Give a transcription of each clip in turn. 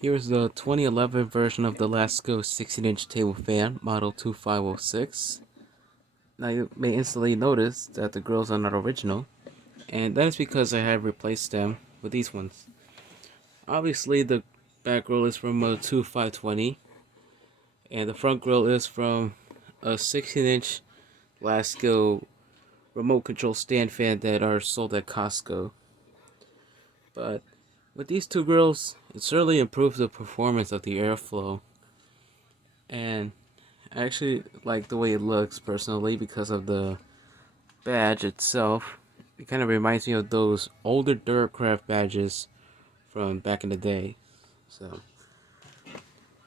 Here's the 2011 version of the Lasko 16-inch table fan, model 2506. Now you may instantly notice that the grills are not original, and that is because I have replaced them with these ones. Obviously the back grill is from a 2520, and the front grill is from a 16-inch Lasko remote control stand fan that are sold at Costco. But with these two grills, it certainly improves the performance of the airflow, and I actually like the way it looks personally because of the badge itself. It kind of reminds me of those older Duracraft badges from back in the day. So,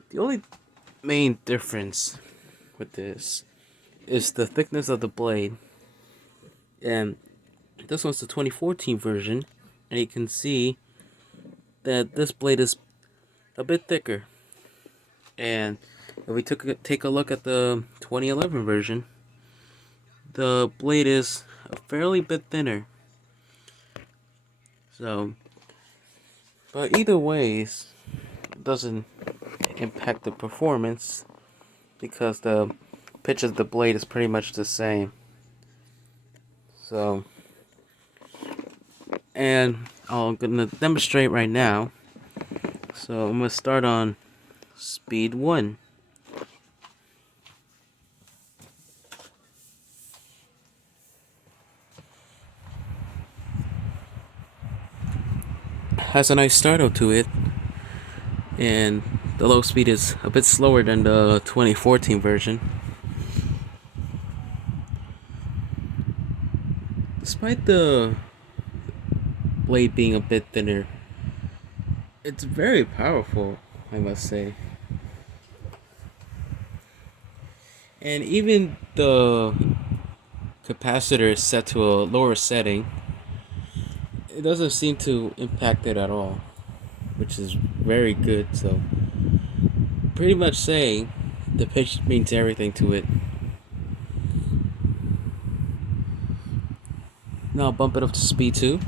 the only main difference with this is the thickness of the blade. And this one's the 2014 version, and you can see that this blade is a bit thicker. And if we take a look at the 2011 version, the blade is a fairly bit thinner. So, but either ways, it doesn't impact the performance because the pitch of the blade is pretty much the same. So, and I'm gonna demonstrate right now. So I'm gonna start on speed 1. Has a nice startup to it, and the low speed is a bit slower than the 2014 version. Despite the blade being a bit thinner, it's very powerful, I must say. And even the capacitor is set to a lower setting, it doesn't seem to impact it at all, which is very good. So, pretty much saying the pitch means everything to it. Now I'll bump it up to speed 2.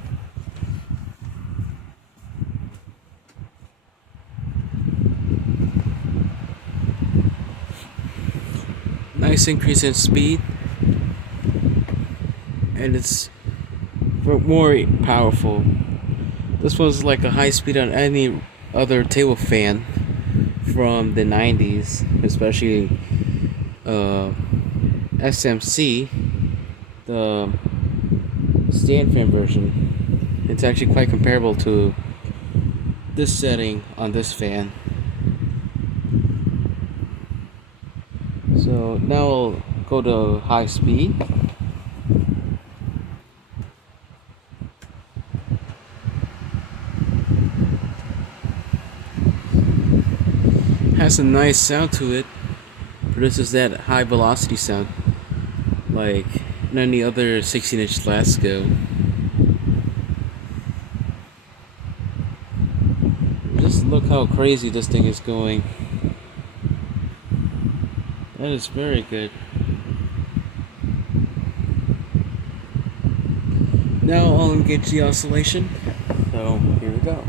Nice increase in speed, and it's more powerful. This was like a high speed on any other table fan from the 90s, especially SMC, the stand fan version. It's actually quite comparable to this setting on this fan. So now I'll go to high speed. Has a nice sound to it. Produces that high velocity sound like any other 16-inch Lasko. Just look how crazy this thing is going. That is very good. Now I'll engage the oscillation. So here we go.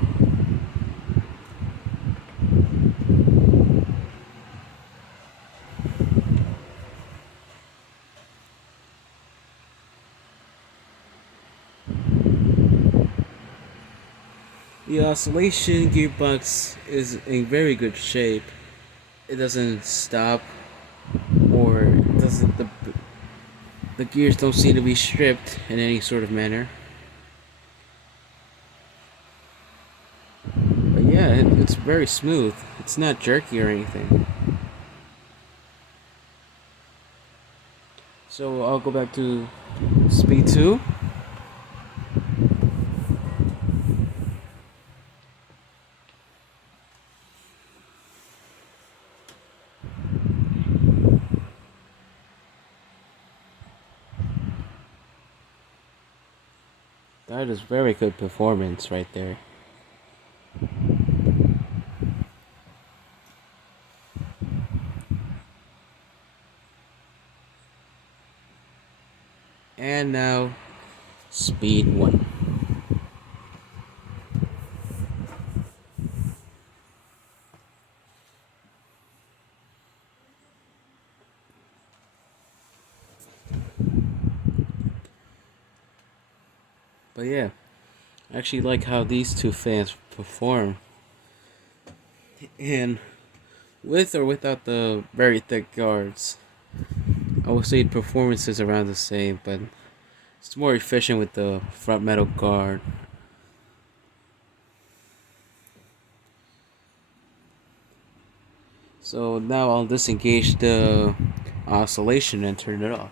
The oscillation gearbox is in very good shape. It doesn't stop, or it doesn't. The gears don't seem to be stripped in any sort of manner. But yeah, it's very smooth. It's not jerky or anything. So I'll go back to speed 2. That is very good performance right there. And now, speed 1. But yeah, I actually like how these two fans perform. And with or without the very thick guards, I would say performance is around the same, but it's more efficient with the front metal guard. So now I'll disengage the oscillation and turn it off.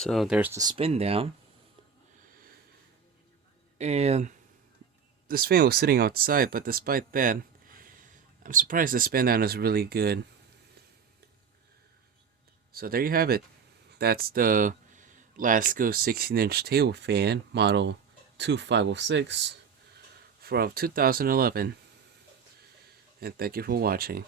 So there's the spin down. And this fan was sitting outside, but despite that, I'm surprised the spin down is really good. So there you have it. That's the Lasko 16-inch table fan, model 2506 from 2011. And thank you for watching.